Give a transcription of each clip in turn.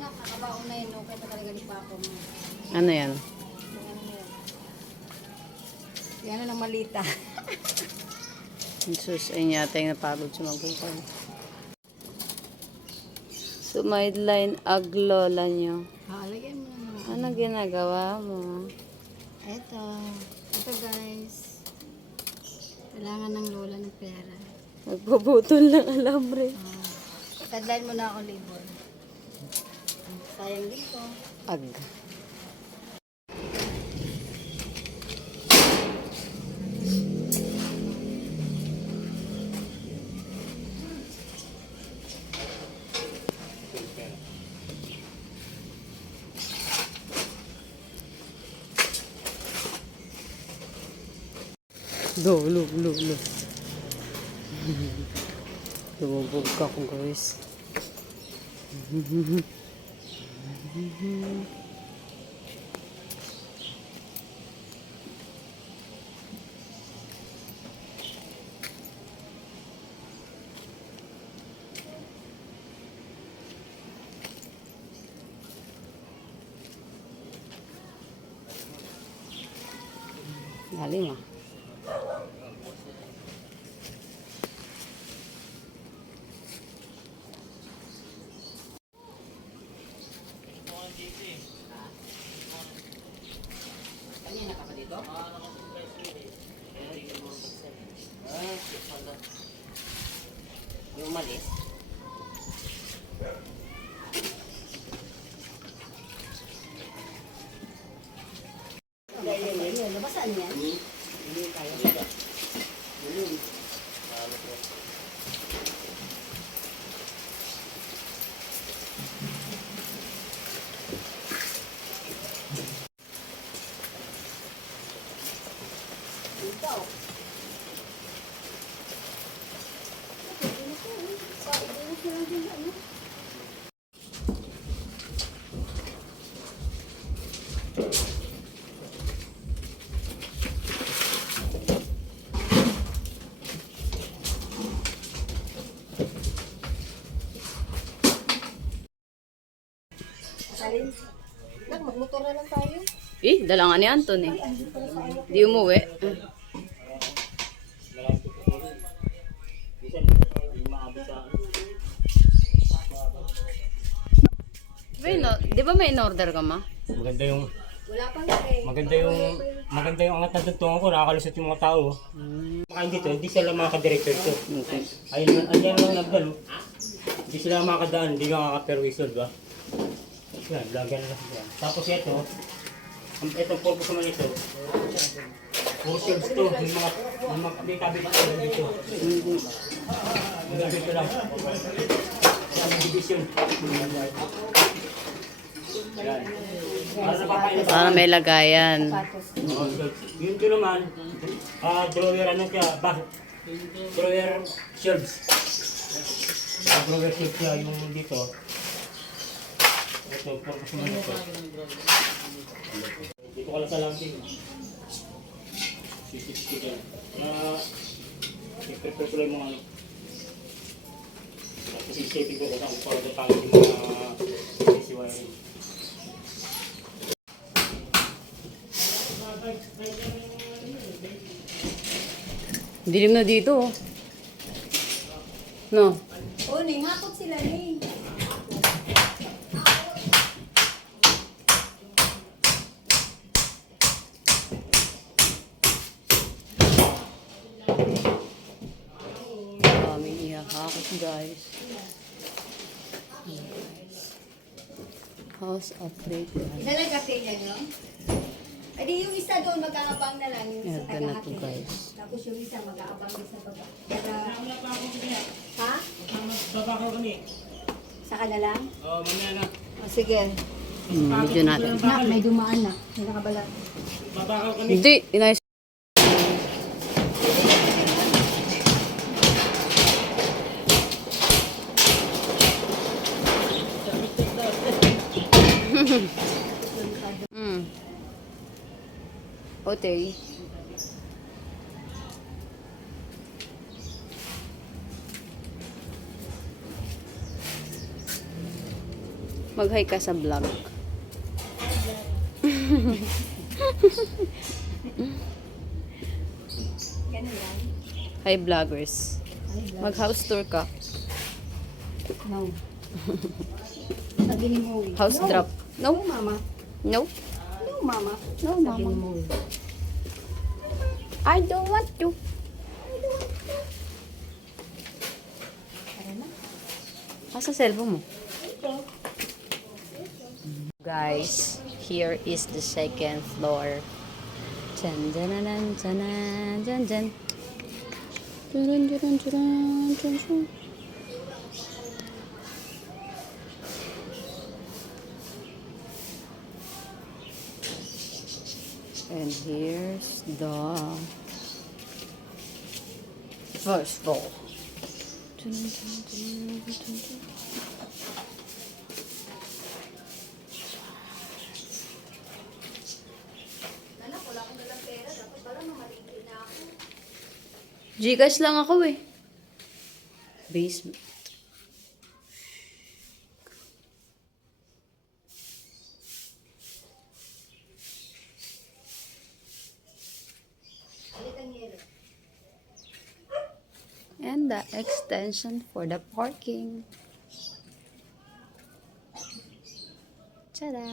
anak, kakabaon na yun, okay pa talaga ni Papa mo. Ano yan? Yan ang malita. Jesus, ayun yata yung napagod sa magbukal. Sumideline aglola nyo. Lagyan mo na. Ano ginagawa mo? Ito guys. Kailangan ng lola ng pera. Magpuputol ng alambre. Tadline mo na ako, Libor. Sayang din ko. Ag. Lo. Lumubog ka ko, guys. Galing ah. Kanina ka pa dito? Yung umalis? Nabasaan yan? Hindi tayo. Ikaw. Salin. Magmotor na lang tayo. Dala nga ni Anton eh. Di umuwi. Di ba may in-order ka, ma? Maganda yung Wala pang lagay. maganda yung angat na tuntungan ko, nakakalusot yung mga tao. Makain dito, hindi sila makaka-director ito. Okay. Ayun lang nagdalo. Hindi sila makakadaan, hindi makaka-perwisol, ba? Yan, lagyan na sila. Tapos itong purpose naman ito, puro shelves to, yung mga kabit-kabit dito. Maganda ito lang. Yan, division. Yan. Para may lagayan. Yun ko naman, drawer ano siya, drawer shelves. Drawer shelves siya yung dito. Ito, purpose naman ito. Dito ka lang sa lambing. Sisip-sip yan. I-prepare ko lang yung mga ano. Tapos isipin ko kung saan ko para yung mga easy wiring. Dilim na dito. Oh. No. Ningakot sila ni. Daming ihahakot, guys. House of Faith. Ilalagay niya, no? Ay di yung isa doon mag-aabang na lang yung sa Ayan na to, tagahati. guys. Tapos yung isa mag-aabang din sa baba. Ha? Babakaw kami. Saka na lang? Oo, mamaya na. Sige. Medyo natin. Nak, may dumaan na. May nakabalat. Babakaw kami. Hindi, inayos. Okay. Mag-hi ka sa vlog. Ganun lang. Hi vloggers. Mag-house tour ka. No. Sabi ni Moe. House No. drop. No, No? mama. No? No, mama. No, Sabi mama. ni Moe. I don't want to. Tara na. Asa cellphone mo? Ito. Guys, here is the second floor. Dyan, dyan, dyan, dyan, dyan, dyan. Dyan, dyan, dyan, dyan, dyan. And here's the first floor. Dyan, dyan, dyan, dyan, dyan. Anak, wala akong dalang pera. Dapat pala mamalingki na ako. Gcash lang ako eh. Basement. Alit ang yelo. And the extension for the parking. Ta-da!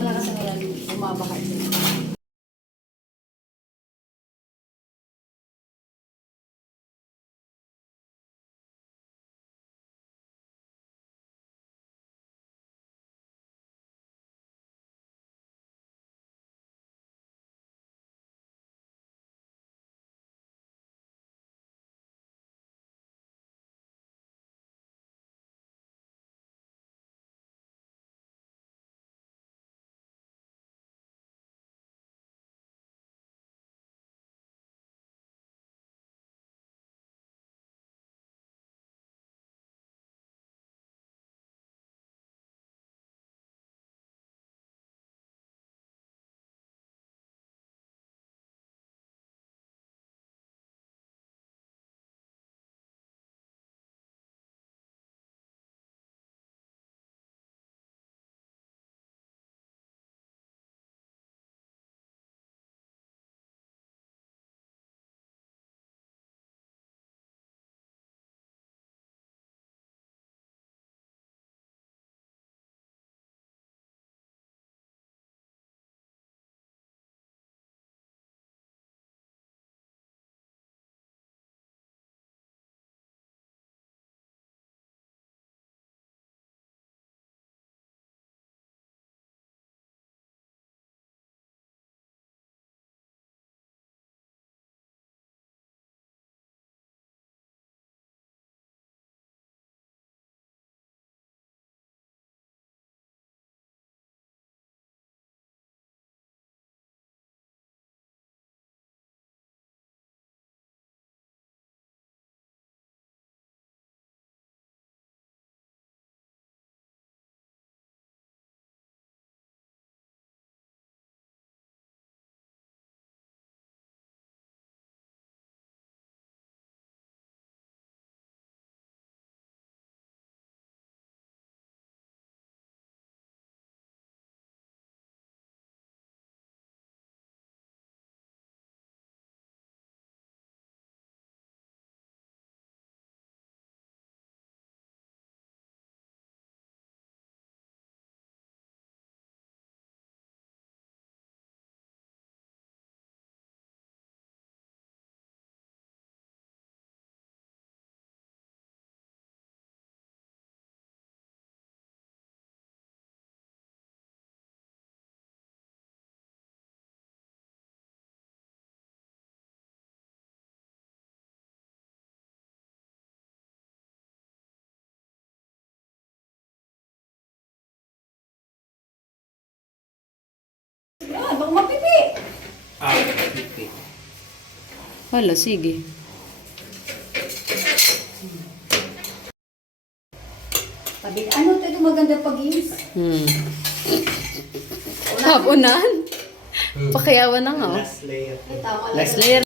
Malakas ang ulan. Bumabahay. Yan, baka mapipi. Okay. Hala, sige. Sabi, ano ito magandang pag-iis? Hapunan. Pakiyawan na nga. Oh. Last layer. Ay, tama lang. Last layer.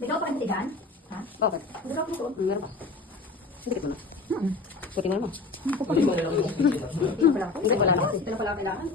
Bigyan ko pa rin tigaan? Ha? Bakit? Bigyan ko ito. Meron pa. Hindi ko na. Puti mo naman. Wala ko. Wala ko kailangan.